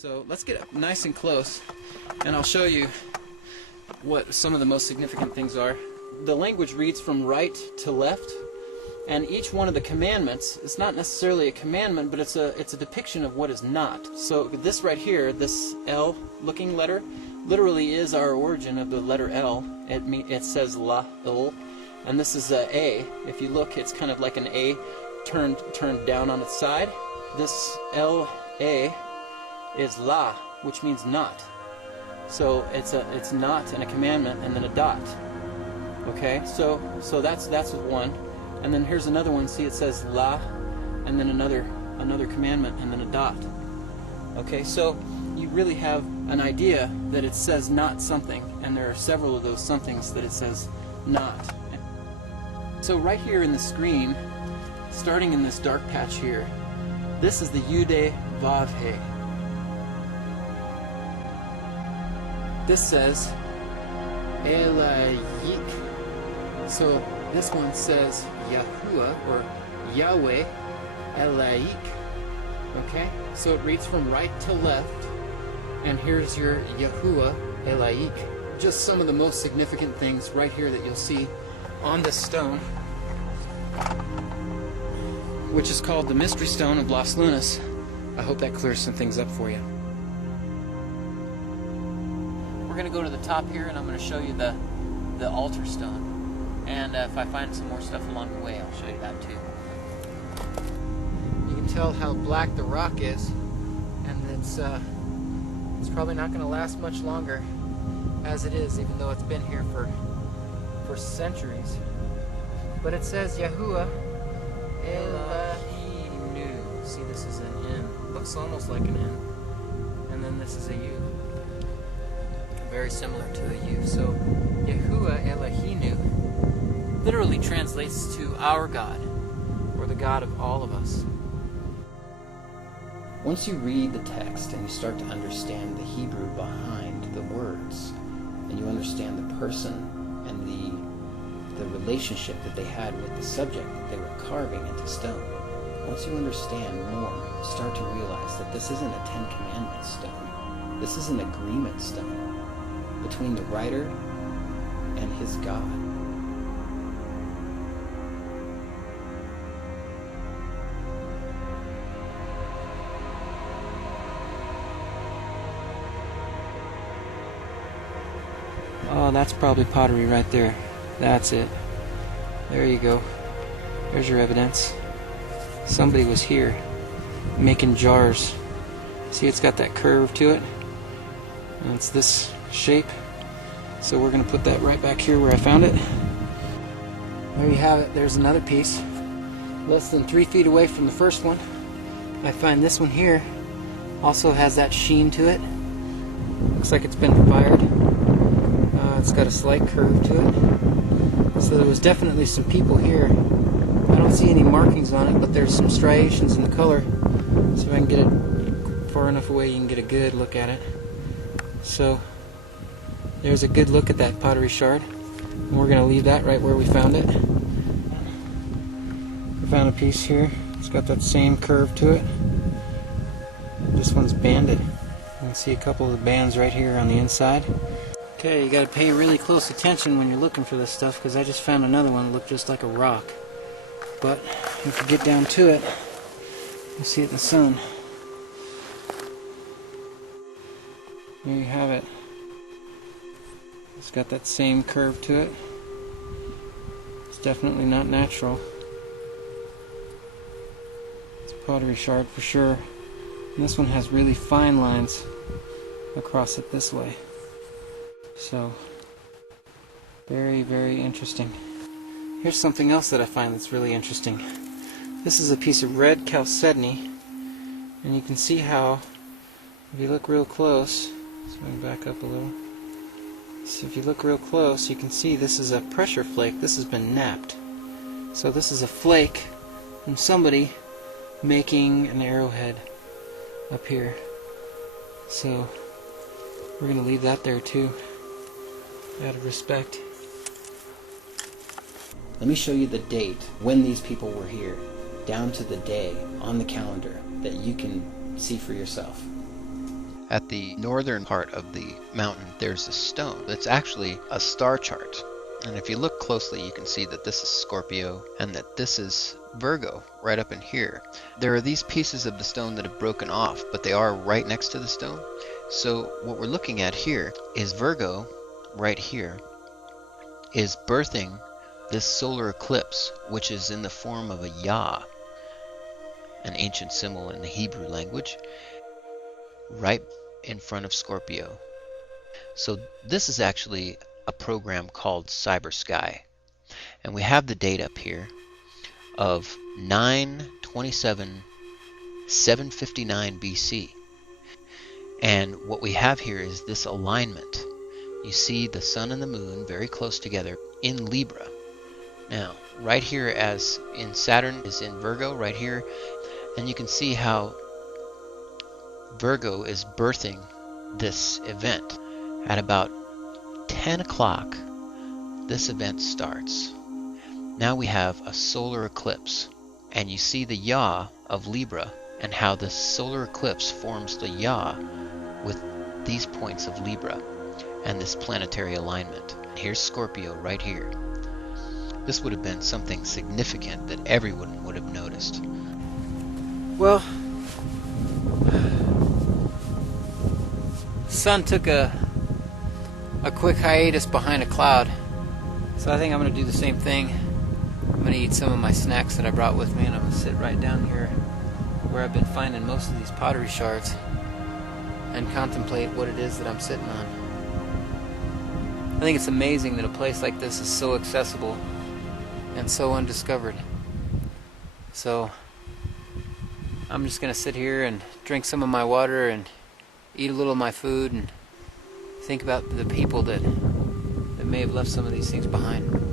So let's get up nice and close and I'll show you what some of the most significant things are. The language reads from right to left, and each one of the commandments is not necessarily a commandment, but it's a depiction of what is not. So this right here, this L looking letter, literally is our origin of the letter L. It says la, ul, and this is a. If you look, it's kind of like an A turned down on its side. This L-A is la, which means not. So it's not and a commandment and then a dot. Okay, so that's one. And then here's another one. See, it says la, and then another commandment and then a dot. Okay, so you really have an idea that it says not something, and there are several of those somethings that it says not. So right here in the screen, starting in this dark patch here, this is the Yude Vav He. This says Elayik. So this one says Yahuwah or Yahweh Elayik. Okay? So it reads from right to left, and here's your Yahuwah Elayik. Just some of the most significant things right here that you'll see on this stone, which is called the Mystery Stone of Las Lunas. I hope that clears some things up for you. We're going to go to the top here and I'm going to show you the altar stone. And if I find some more stuff along the way, I'll show you that too. You can tell how black the rock is, and it's probably not going to last much longer as it is, even though it's been here for centuries. But it says Yahuwah Elohim. See, this is an N. Looks almost like an N. And then this is a U. Very similar to a U. So Yahuwah Elohim literally translates to our God, or the God of all of us. Once you read the text and you start to understand the Hebrew behind the words, and you understand the person and the relationship that they had with the subject that they were carving into stone, once you understand more, start to realize that this isn't a Ten Commandments stone. This is an agreement stone between the writer and his God. Oh, that's probably pottery right there. That's it. There you go. There's your evidence. Somebody was here making jars. See, it's got that curve to it. And it's this shape. So we're going to put that right back here where I found it. There you have it. There's another piece. Less than 3 feet away from the first one. I find this one here also has that sheen to it. Looks like it's been fired. It's got a slight curve to it. So there was definitely some people here. I don't see any markings on it, but there's some striations in the color. So if I can get it far enough away, you can get a good look at it. So there's a good look at that pottery shard. And we're going to leave that right where we found it. We found a piece here. It's got that same curve to it. This one's banded. You can see a couple of the bands right here on the inside. Okay, you got to pay really close attention when you're looking for this stuff, because I just found another one that looked just like a rock. But if you get down to it, you see it in the sun. There you have it. It's got that same curve to it. It's definitely not natural. It's a pottery shard for sure. And this one has really fine lines across it this way. So, very, very interesting. Here's something else that I find that's really interesting. This is a piece of red chalcedony, and you can see how, if you look real close, so I'm going to back up a little. So if you look real close, you can see this is a pressure flake. This has been knapped. So this is a flake from somebody making an arrowhead up here. So we're going to leave that there too, out of respect. Let me show you the date when these people were here, down to the day on the calendar, that you can see for yourself. At the northern part of the mountain, there's a stone that's actually a star chart. And if you look closely, you can see that this is Scorpio and that this is Virgo right up in here. There are these pieces of the stone that have broken off, but they are right next to the stone. So what we're looking at here is Virgo right here is birthing this solar eclipse, which is in the form of a Yah, an ancient symbol in the Hebrew language, right in front of Scorpio. So this is actually a program called Cyber Sky, and we have the date up here of 9/27/759 BC. And what we have here is this alignment. You see the sun and the moon very close together in Libra. Now, right here, as in Saturn is in Virgo right here, and you can see how Virgo is birthing this event. At about 10 o'clock, this event starts. Now we have a solar eclipse, and you see the Yah of Libra and how the solar eclipse forms the Yah with these points of Libra and this planetary alignment. Here's Scorpio right here. This would have been something significant that everyone would have noticed. Well, sun took a quick hiatus behind a cloud, so I think I'm going to do the same thing. I'm going to eat some of my snacks that I brought with me, and I'm going to sit right down here where I've been finding most of these pottery shards and contemplate what it is that I'm sitting on. I think it's amazing that a place like this is so accessible and so undiscovered. So I'm just going to sit here and drink some of my water and eat a little of my food and think about the people that may have left some of these things behind.